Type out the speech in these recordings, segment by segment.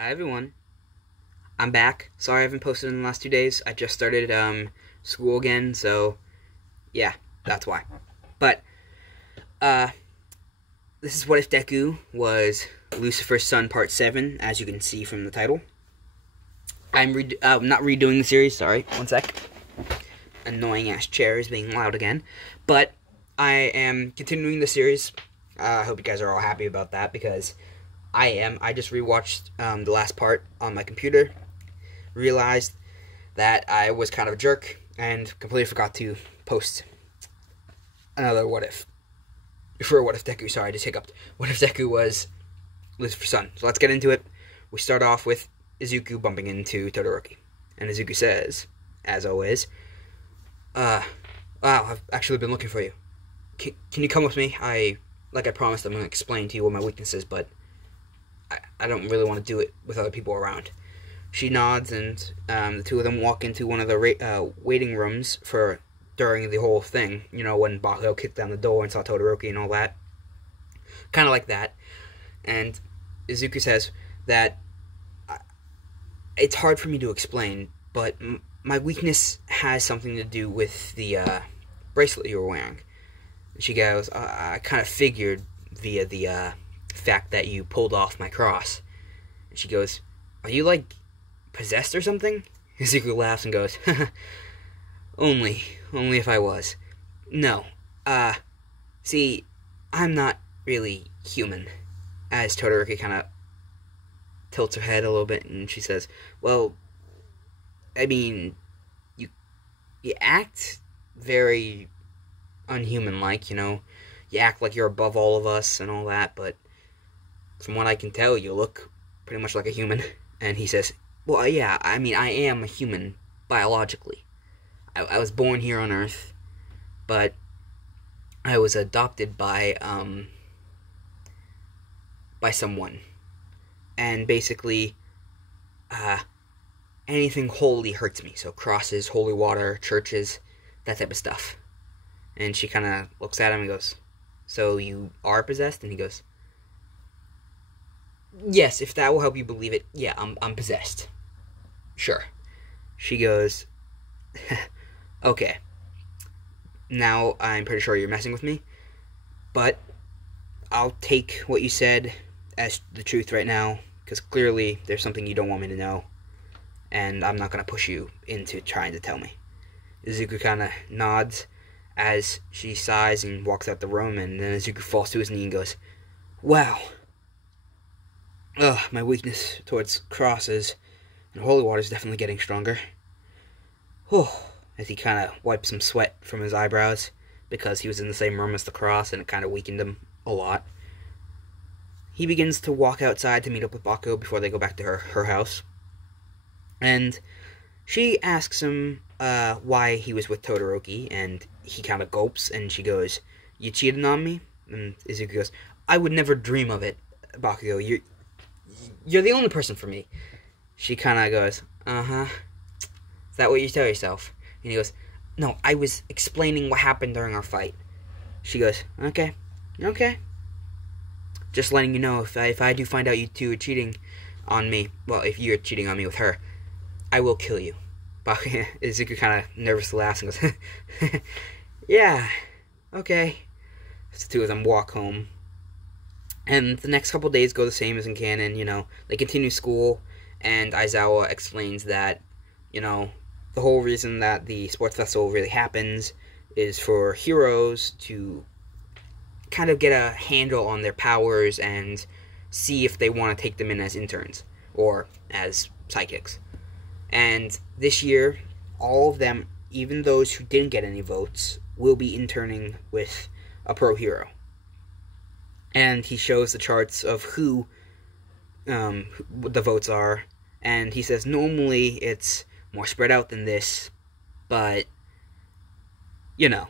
Hi everyone, I'm back. Sorry I haven't posted in the last 2 days. I just started school again, so yeah, that's why. But uh, this is What If Deku was Lucifer's Son Part 7, as you can see from the title. I'm not redoing the series, sorry, one sec. Annoying ass chair is being loud again. But I am continuing the series. I hope you guys are all happy about that, because I am. I just rewatched the last part on my computer, realized that I was kind of a jerk, and completely forgot to post another What If. For What If Deku, sorry, I just hiccuped. What If Deku was Lucifer's son. So let's get into it. We start off with Izuku bumping into Todoroki. And Izuku says, as always, wow, I've actually been looking for you. Can you come with me? Like I promised, I'm going to explain to you what my weakness is, but I don't really want to do it with other people around. She nods, and the two of them walk into one of the waiting rooms for during the whole thing. You know, when Bakugo kicked down the door and saw Todoroki and all that. Kind of like that. And Izuku says that it's hard for me to explain, but my weakness has something to do with the bracelet you were wearing. And she goes, I kind of figured via the fact that you pulled off my cross. And she goes, are you like possessed or something? Izuku laughs and goes, only if I was. No, see, I'm not really human. As Todoroki kind of tilts her head a little bit, and she says, well, I mean, you act very unhuman-like, you know. You act like you're above all of us and all that, but from what I can tell, you look pretty much like a human. And he says, well, yeah, I mean, I am a human biologically. I was born here on Earth, but I was adopted by someone. And basically, anything holy hurts me. So crosses, holy water, churches, that type of stuff. And she kind of looks at him and goes, so you are possessed? And he goes, yes, if that will help you believe it, yeah, I'm possessed. Sure. She goes, okay. Now I'm pretty sure you're messing with me, but I'll take what you said as the truth right now, because clearly there's something you don't want me to know, and I'm not going to push you into trying to tell me. Izuku kind of nods as she sighs and walks out the room, and then Izuku falls to his knee and goes, wow. Ugh, my weakness towards crosses and holy water is definitely getting stronger. Whew, as he kind of wipes some sweat from his eyebrows, because he was in the same room as the cross, and it kind of weakened him a lot. He begins to walk outside to meet up with Bakugo before they go back to her house. And she asks him why he was with Todoroki, and he kind of gulps, and she goes, you cheated on me? And Izuku goes, I would never dream of it, Bakugo. You're the only person for me. She kind of goes, uh-huh. Is that what you tell yourself? And he goes, no, I was explaining what happened during our fight. She goes, okay. Just letting you know, if I do find out you two are cheating on me, well, if you're cheating on me with her, I will kill you. Izuku kind of nervously laughs and goes, yeah, okay. So the two of them walk home. And the next couple days go the same as in canon, you know. They continue school, and Aizawa explains that, you know, the whole reason that the sports festival really happens is for heroes to kind of get a handle on their powers and see if they want to take them in as interns or as psychics. And this year, all of them, even those who didn't get any votes, will be interning with a pro hero. And he shows the charts of who the votes are, and he says normally it's more spread out than this, but, you know,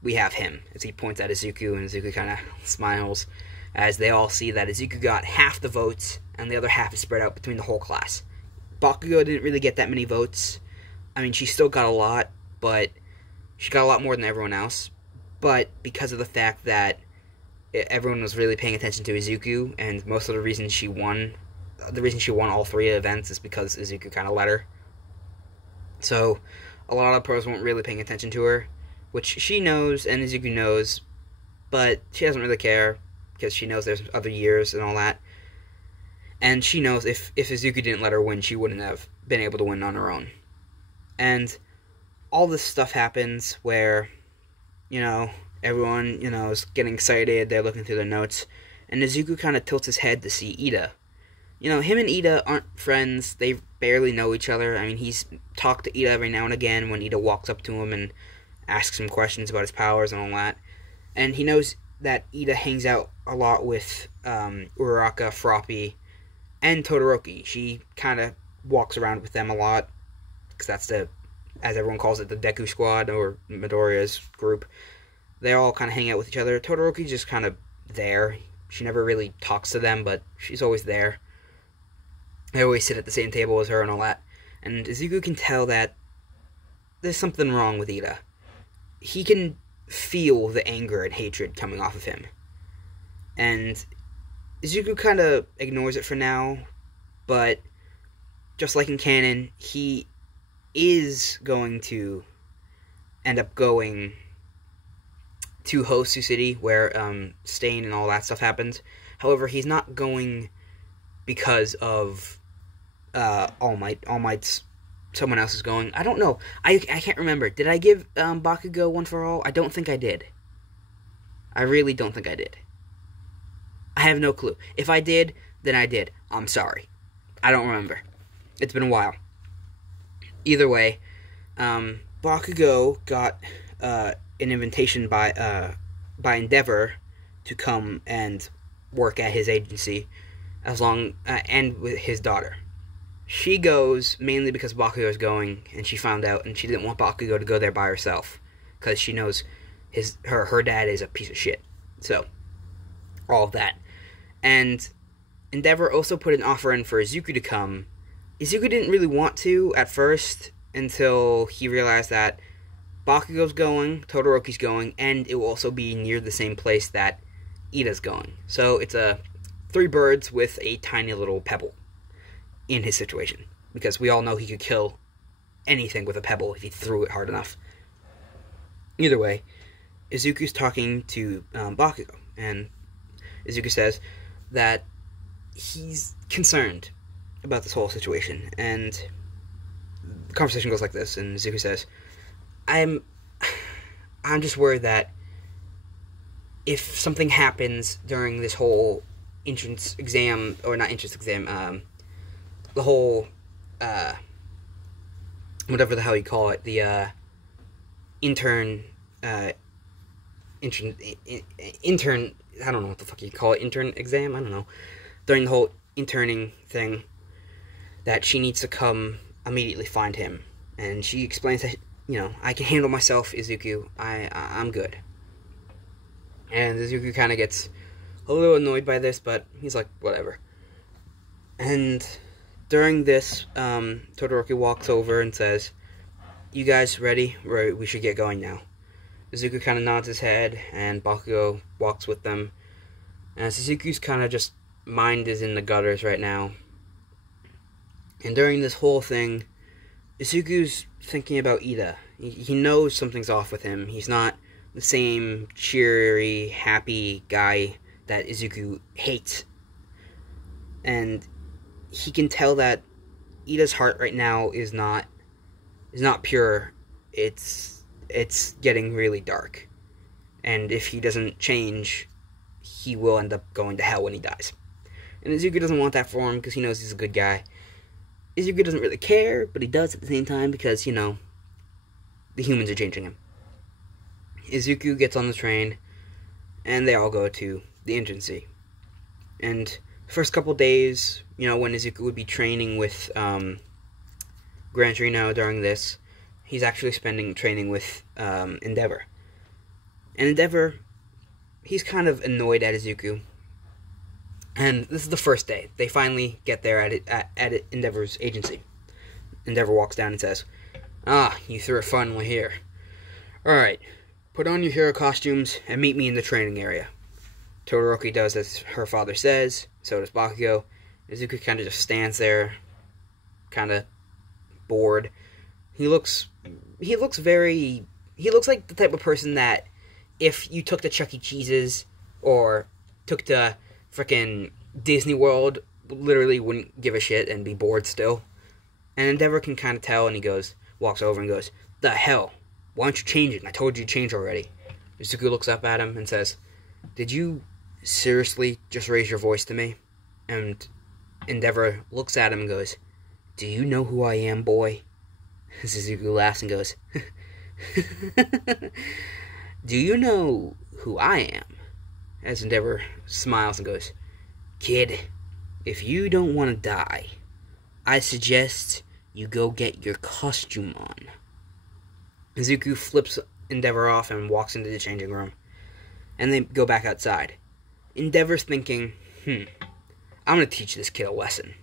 we have him, as he points at Izuku, and Izuku kind of smiles, as they all see that Izuku got half the votes, and the other half is spread out between the whole class. Bakugo didn't really get that many votes. I mean, she still got a lot, but she got a lot more than everyone else. But because of the fact that everyone was really paying attention to Izuku, and most of the reasons she won the reason she won all 3 events is because Izuku kind of let her. So a lot of pros weren't really paying attention to her, which she knows and Izuku knows, but she doesn't really care because she knows there's other years and all that. And she knows if Izuku didn't let her win, she wouldn't have been able to win on her own. And all this stuff happens where, everyone, is getting excited, they're looking through their notes, and Izuku kind of tilts his head to see Ida. Him and Ida aren't friends, they barely know each other. I mean, he's talked to Ida every now and again when Ida walks up to him and asks him questions about his powers and all that. And he knows that Ida hangs out a lot with Uraraka, Froppy, and Todoroki. She kind of walks around with them a lot, because that's as everyone calls it, the Deku Squad, or Midoriya's group. They all kind of hang out with each other. Todoroki's just kind of there. She never really talks to them, but she's always there. They always sit at the same table as her and all that. And Izuku can tell that there's something wrong with Ida. He can feel the anger and hatred coming off of him. And Izuku kind of ignores it for now, but just like in canon, he is going to end up going to Hosu City, where Stain and all that stuff happens. However, he's not going because of All Might. All Might's someone else is going. I don't know. I can't remember. Did I give Bakugo One for All? I don't think I did. I really don't think I did. I have no clue. If I did, then I did. I'm sorry. I don't remember. It's been a while. Either way, Bakugo got an invitation by Endeavor to come and work at his agency, and with his daughter. She goes mainly because Bakugo is going, and she found out, and she didn't want Bakugo to go there by herself, because she knows her dad is a piece of shit. So, all of that. And Endeavor also put an offer in for Izuku to come. Izuku didn't really want to at first, until he realized that Bakugo's going, Todoroki's going, and it will also be near the same place that Ida's going. So it's 3 birds with a tiny little pebble in his situation. Because we all know he could kill anything with a pebble if he threw it hard enough. Either way, Izuku's talking to Bakugo, and Izuku says that he's concerned about this whole situation, and the conversation goes like this, and Izuku says, I'm just worried that if something happens during this whole entrance exam, or not entrance exam, the whole, whatever the hell you call it, the, intern, I don't know what the fuck you call it, intern exam, I don't know, during the whole interning thing, that she needs to come immediately find him. And she explains that, I can handle myself, Izuku, I'm good. And Izuku kind of gets a little annoyed by this, but he's like, whatever. And during this, Todoroki walks over and says, you guys ready? We should get going now. Izuku kind of nods his head, and Bakugo walks with them. And Suzuki's kind of just mind is in the gutters right now. And during this whole thing, Izuku's thinking about Ida. He knows something's off with him. He's not the same cheery, happy guy that Izuku hates. And he can tell that Ida's heart right now is not pure. It's getting really dark. And if he doesn't change, he will end up going to hell when he dies. And Izuku doesn't want that for him because he knows he's a good guy. Izuku doesn't really care, but he does at the same time because, the humans are changing him. Izuku gets on the train, and they all go to the agency. And the first couple days, when Izuku would be training with Gran Torino during this, he's actually spending training with Endeavor. And Endeavor, he's kind of annoyed at Izuku. And this is the first day. They finally get there at Endeavor's agency. Endeavor walks down and says, you threw a fun one here. Alright, put on your hero costumes and meet me in the training area. Todoroki does as her father says, so does Bakugo, Izuku kind of just stands there, kind of bored. He looks like the type of person that if you took to Chuck E. Cheese's or took to frickin' Disney World, literally wouldn't give a shit and be bored still. And Endeavor can kind of tell, and he walks over and goes, "The hell? Why don't you change it? I told you to change already." Izuku looks up at him and says, "Did you seriously just raise your voice to me?" And Endeavor looks at him and goes, "Do you know who I am, boy?" Izuku laughs and goes, "Do you know who I am?" As Endeavor smiles and goes, "Kid, if you don't want to die, I suggest you go get your costume on." Izuku flips Endeavor off and walks into the changing room. And they go back outside. Endeavor's thinking, I'm going to teach this kid a lesson.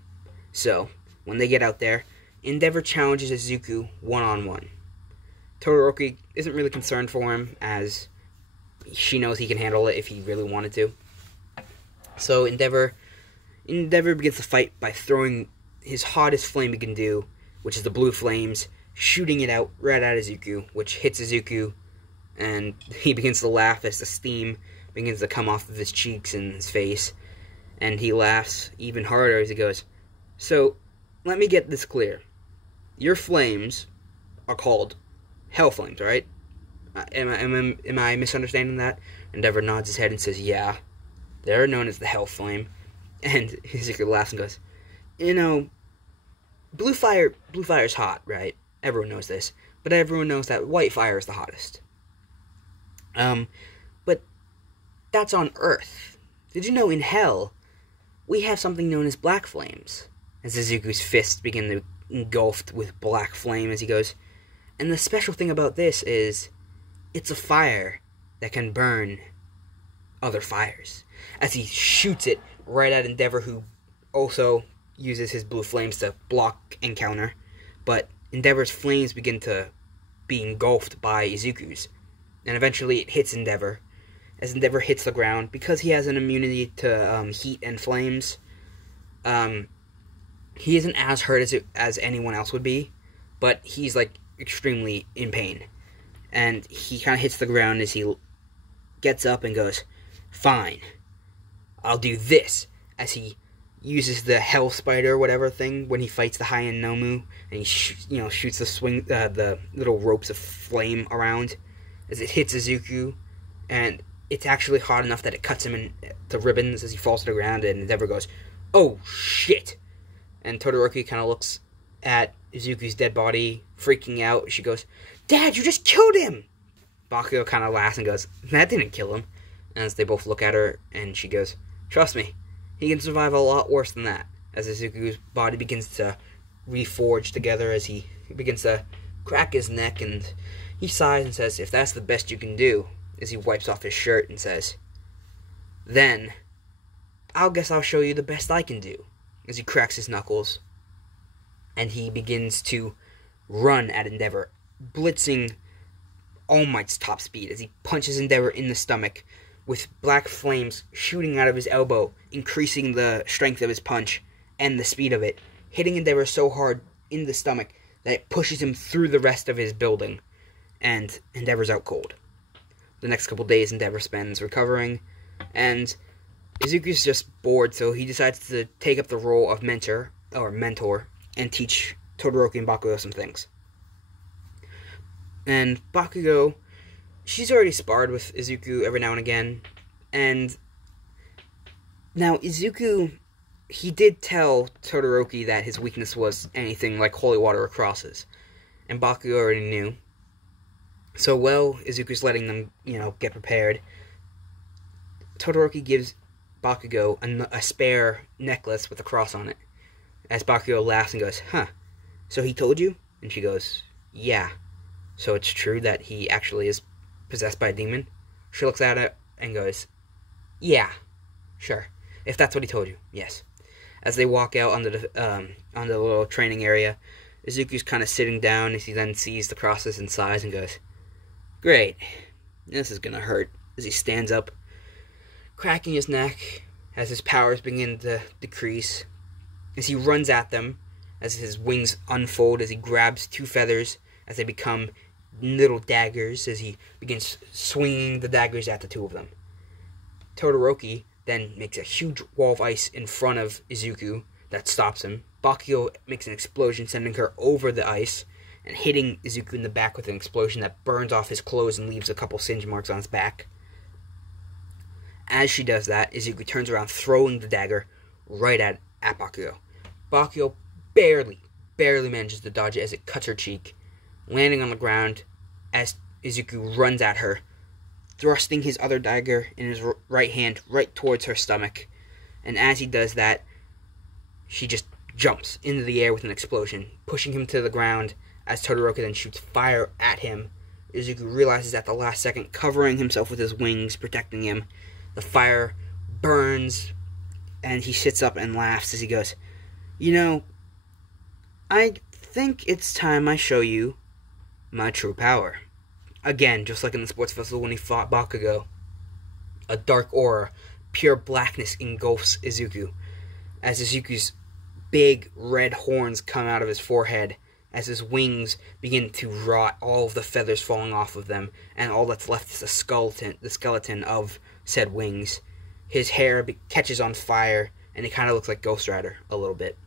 So, when they get out there, Endeavor challenges Izuku one-on-one. Todoroki isn't really concerned for him, as she knows he can handle it if he really wanted to. So Endeavor begins the fight by throwing his hottest flame he can do, which is the blue flames, shooting it out right at Izuku, which hits Izuku, and he begins to laugh as the steam begins to come off of his cheeks and his face, and he laughs even harder as he goes, "So, let me get this clear. Your flames are called hell flames, right? Am I misunderstanding that?" Endeavor nods his head and says, "Yeah, they're known as the hell flame." And Izuku laughs and goes, "You know, blue fire's hot, right? Everyone knows this, but everyone knows that white fire is the hottest. But that's on Earth. Did you know in Hell, we have something known as black flames?" As Izuku's fists begin to engulfed with black flame as he goes, "And the special thing about this is, it's a fire that can burn other fires." As he shoots it right at Endeavor, who also uses his blue flames to block and counter, but Endeavor's flames begin to be engulfed by Izuku's, and eventually it hits Endeavor. As Endeavor hits the ground, because he has an immunity to heat and flames, he isn't as hurt as anyone else would be, but he's like extremely in pain. And he kind of hits the ground as he gets up and goes, "Fine, I'll do this," as he uses the hell spider or whatever thing when he fights the High-End Nomu, and he shoots the little ropes of flame around as it hits Izuku, and it's actually hot enough that it cuts him into ribbons as he falls to the ground, and Endeavor goes, "Oh shit!" And Todoroki kind of looks at Izuku's dead body, freaking out. She goes, "Dad, you just killed him!" Bakugo kind of laughs and goes, "That didn't kill him." As they both look at her, and she goes, "Trust me, he can survive a lot worse than that." As Izuku's body begins to reforge together, as he begins to crack his neck, and he sighs and says, "If that's the best you can do," as he wipes off his shirt and says, "Then, I'll show you the best I can do," as he cracks his knuckles, and he begins to run at Endeavor, blitzing All Might's top speed, as he punches Endeavor in the stomach, with black flames shooting out of his elbow, increasing the strength of his punch and the speed of it, hitting Endeavor so hard in the stomach that it pushes him through the rest of his building, and Endeavor's out cold. The next couple days Endeavor spends recovering, and Izuku's just bored, so he decides to take up the role of mentor, and teach Todoroki and Bakugo some things. And Bakugo, she's already sparred with Izuku every now and again, and now Izuku, he did tell Todoroki that his weakness was anything like holy water or crosses, and Bakugo already knew. So while Izuku's letting them, get prepared, Todoroki gives Bakugo a spare necklace with a cross on it. As Bakugo laughs and goes, "Huh, so he told you?" And she goes, "Yeah. So it's true that he actually is possessed by a demon?" She looks at it and goes, "Yeah, sure. If that's what he told you, yes." As they walk out onto the little training area, Izuku's kind of sitting down as he then sees the crosses and sighs and goes, "Great. This is gonna hurt." As he stands up, cracking his neck as his powers begin to decrease. as he runs at them, as his wings unfold, as he grabs 2 feathers, as they become little daggers, as he begins swinging the daggers at the 2 of them. Todoroki then makes a huge wall of ice in front of Izuku that stops him. Bakugo makes an explosion, sending her over the ice and hitting Izuku in the back with an explosion that burns off his clothes and leaves a couple singe marks on his back. As she does that, Izuku turns around, throwing the dagger right at Bakugo. Bakugo barely manages to dodge it as it cuts her cheek, landing on the ground as Izuku runs at her, thrusting his other dagger in his right hand right towards her stomach. And as he does that, she just jumps into the air with an explosion, pushing him to the ground as Todoroki then shoots fire at him. Izuku realizes at the last second, covering himself with his wings, protecting him. The fire burns, and he sits up and laughs as he goes, "You know, I think it's time I show you my true power." Again, just like in the sports festival when he fought Bakugo, a dark aura, pure blackness engulfs Izuku, as Izuku's big red horns come out of his forehead, as his wings begin to rot, all of the feathers falling off of them, and all that's left is the skeleton of said wings. His hair catches on fire, and he kind of looks like Ghost Rider a little bit.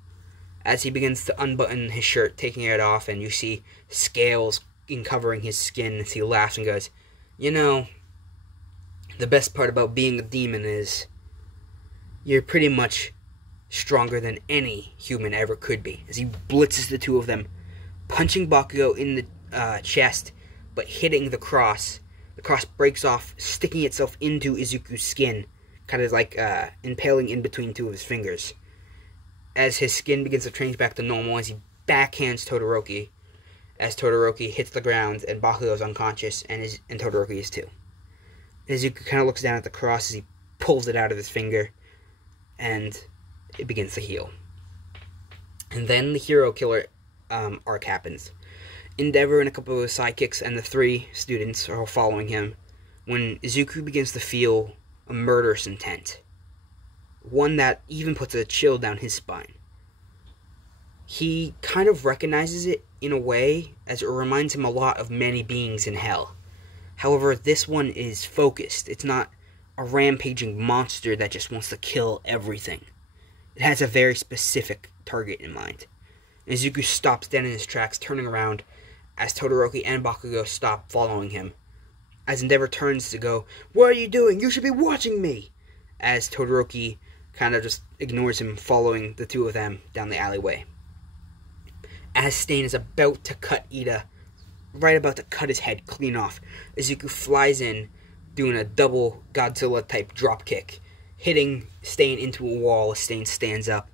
As he begins to unbutton his shirt, taking it off, and you see scales covering his skin, as he laughs and goes, "You know, the best part about being a demon is you're pretty much stronger than any human ever could be." As he blitzes the 2 of them, punching Bakugo in the chest, but hitting the cross. The cross breaks off, sticking itself into Izuku's skin, kind of like impaling in between 2 of his fingers. As his skin begins to change back to normal, as he backhands Todoroki, as Todoroki hits the ground, and Bakugo is unconscious, and Todoroki is too. Izuku kind of looks down at the cross as he pulls it out of his finger, and it begins to heal. And then the hero killer arc happens. Endeavor and a couple of his sidekicks and the 3 students are all following him when Izuku begins to feel a murderous intent. One that even puts a chill down his spine. He kind of recognizes it in a way, as it reminds him a lot of many beings in hell. However, this one is focused. It's not a rampaging monster that just wants to kill everything. It has a very specific target in mind. Izuku stops dead in his tracks, turning around as Todoroki and Bakugo stop following him. As Endeavor turns to go, "What are you doing? You should be watching me!" As Todoroki kind of just ignores him, following the 2 of them down the alleyway. As Stain is about to cut Ida, right about to cut his head clean off, Izuku flies in, doing a double Godzilla-type dropkick, hitting Stain into a wall as Stain stands up,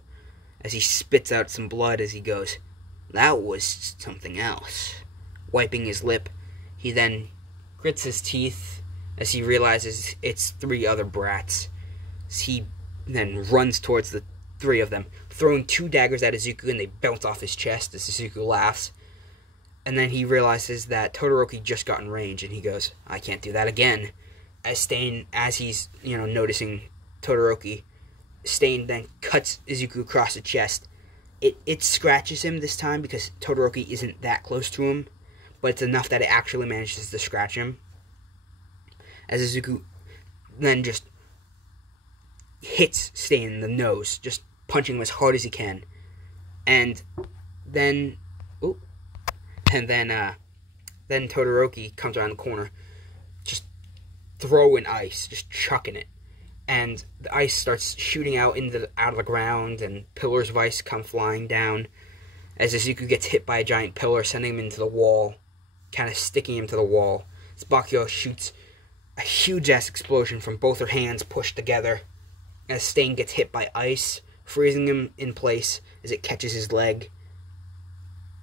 as he spits out some blood as he goes, "That was something else." Wiping his lip, he then grits his teeth as he realizes it's 3 other brats. As he then runs towards the 3 of them, throwing 2 daggers at Izuku, and they bounce off his chest as Izuku laughs. And then he realizes that Todoroki just got in range, and he goes, "I can't do that again." As he's, noticing Todoroki, Stain then cuts Izuku across the chest. It scratches him this time because Todoroki isn't that close to him, but it's enough that it actually manages to scratch him. As Izuku then just hits Stain in the nose, just punching him as hard as he can. And then Todoroki comes around the corner, just throwing ice, just chucking it. And the ice starts shooting out of the ground, and pillars of ice come flying down as Izuku gets hit by a giant pillar, sending him into the wall, kind of sticking him to the wall. As Bakugo shoots a huge-ass explosion from both her hands pushed together, as Stain gets hit by ice, freezing him in place as it catches his leg.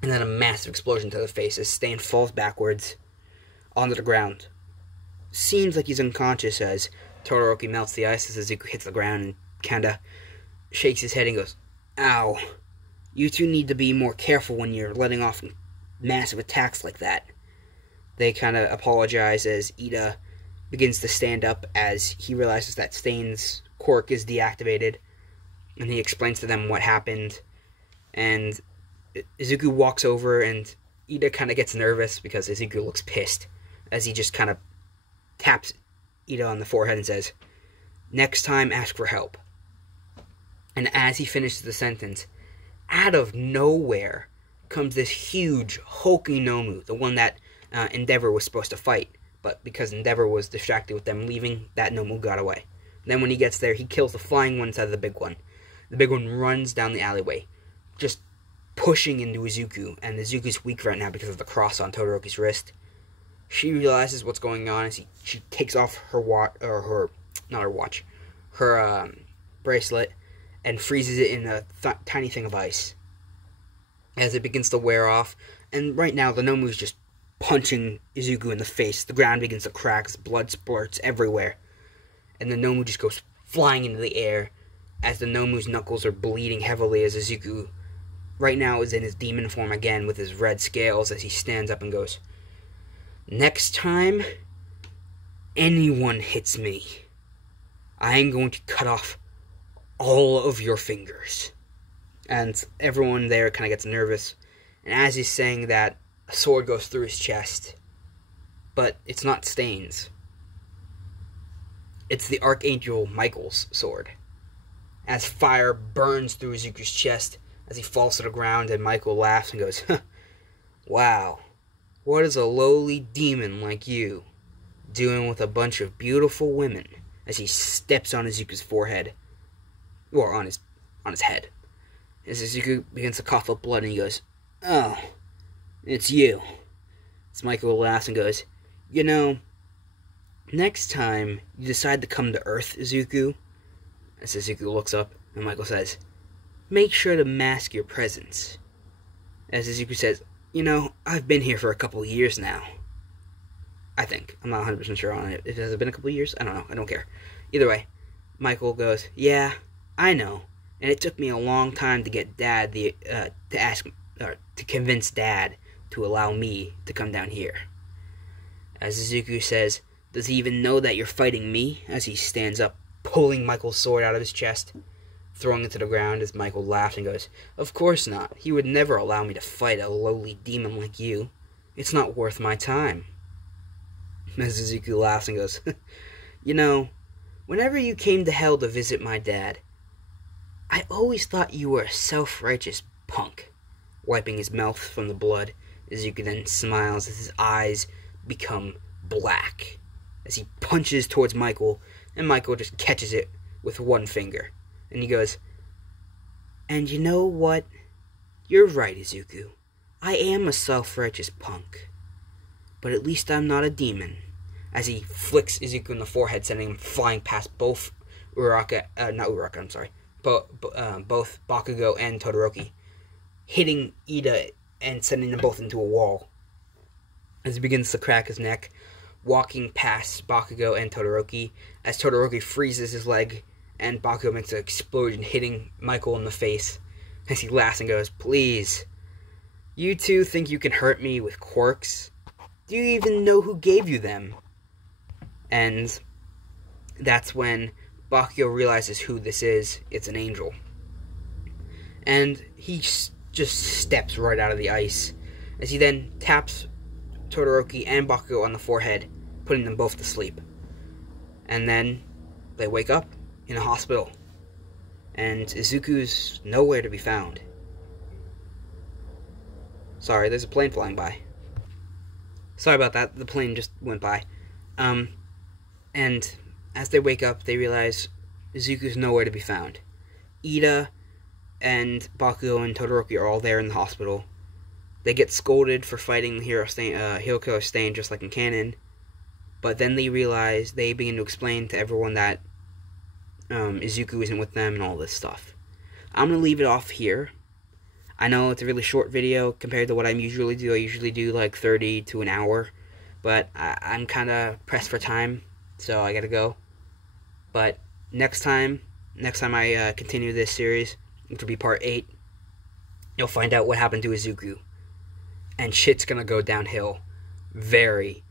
And then a massive explosion to the face as Stain falls backwards onto the ground. Seems like he's unconscious as Todoroki melts the ice as Izuku hits the ground and kinda shakes his head and goes, "Ow. You two need to be more careful when you're letting off massive attacks like that." They kinda apologize as Ida begins to stand up as he realizes that Stain's quirk is deactivated. And he explains to them what happened And Izuku walks over, and Ida kind of gets nervous because Izuku looks pissed as he just kind of taps Ida on the forehead and says, "Next time, ask for help." And as he finishes the sentence, out of nowhere comes this huge, hulking Nomu, the one that Endeavor was supposed to fight. But because Endeavor was distracted with them leaving, that Nomu got away. Then when he gets there, he kills the flying one instead of the big one. The big one runs down the alleyway, just pushing into Izuku, and Izuku's weak right now because of the cross on Todoroki's wrist. She realizes what's going on as she takes off her bracelet, and freezes it in a tiny thing of ice. As it begins to wear off, and right now the Nomu's just punching Izuku in the face. The ground begins to crack, blood splurts everywhere, and the Nomu just goes flying into the air as the Nomu's knuckles are bleeding heavily as Izuku right now is in his demon form again with his red scales as he stands up and goes, "Next time anyone hits me, I am going to cut off all of your fingers." And everyone there kind of gets nervous. And as he's saying that, a sword goes through his chest. But it's not Stain's. It's the Archangel Michael's sword. As fire burns through Izuku's chest as he falls to the ground, and Michael laughs and goes, "Wow, what is a lowly demon like you doing with a bunch of beautiful women?" As he steps on Izuku's forehead, or on his head. As Izuku begins to cough up blood, and he goes, "Oh, it's you." As Michael laughs and goes, "You know, next time you decide to come to Earth, Izuku," as Izuku looks up, and Michael says, "make sure to mask your presence." As Izuku says, "You know, I've been here for a couple of years now." I think. I'm not 100% sure on it. It has been a couple of years? I don't know. I don't care. Either way, Michael goes, "Yeah, I know. And it took me a long time to get Dad to convince Dad to allow me to come down here." As Izuku says, "Does he even know that you're fighting me?" As he stands up, pulling Michael's sword out of his chest, throwing it to the ground as Michael laughs and goes, "Of course not. He would never allow me to fight a lowly demon like you. It's not worth my time." As Izuku laughs and goes, "You know, whenever you came to hell to visit my dad, I always thought you were a self-righteous punk." Wiping his mouth from the blood, Izuku then smiles as his eyes become black as he punches towards Michael, and Michael just catches it with one finger. And he goes, "And you know what? You're right, Izuku. I am a self-righteous punk. But at least I'm not a demon." As he flicks Izuku in the forehead, sending him flying past both both Bakugo and Todoroki, hitting Ida and sending them both into a wall. As he begins to crack his neck, walking past Bakugo and Todoroki, as Todoroki freezes his leg, and Bakugo makes an explosion, hitting Michael in the face, as he laughs and goes, "Please, you two think you can hurt me with quirks? Do you even know who gave you them?" And that's when Bakugo realizes who this is. It's an angel. And he just steps right out of the ice, as he then taps Todoroki and Bakugo on the forehead, putting them both to sleep. And then they wake up in a hospital, and Izuku's nowhere to be found. Sorry, there's a plane flying by. Sorry about that, the plane just went by. And as they wake up, they realize Izuku's nowhere to be found. Ida and Bakugo and Todoroki are all there in the hospital. They get scolded for fighting Hero Killer Stain just like in canon. But then they realize, they begin to explain to everyone that Izuku isn't with them and all this stuff. I'm going to leave it off here. I know it's a really short video compared to what I usually do. I usually do like 30 to an hour. But I'm kind of pressed for time, so I gotta go. But next time I continue this series, which will be part 8, you'll find out what happened to Izuku. And shit's gonna go downhill very,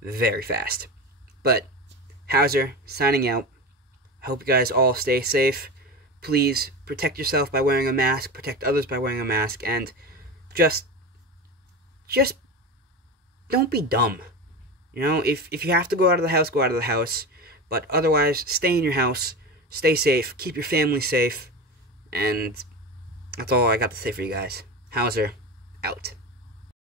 very fast. But, Hauser, signing out. I hope you guys all stay safe. please protect yourself by wearing a mask, protect others by wearing a mask, and just don't be dumb. You know, if you have to go out of the house, go out of the house. But otherwise, stay in your house, stay safe, keep your family safe, and that's all I got to say for you guys. Hauser, out.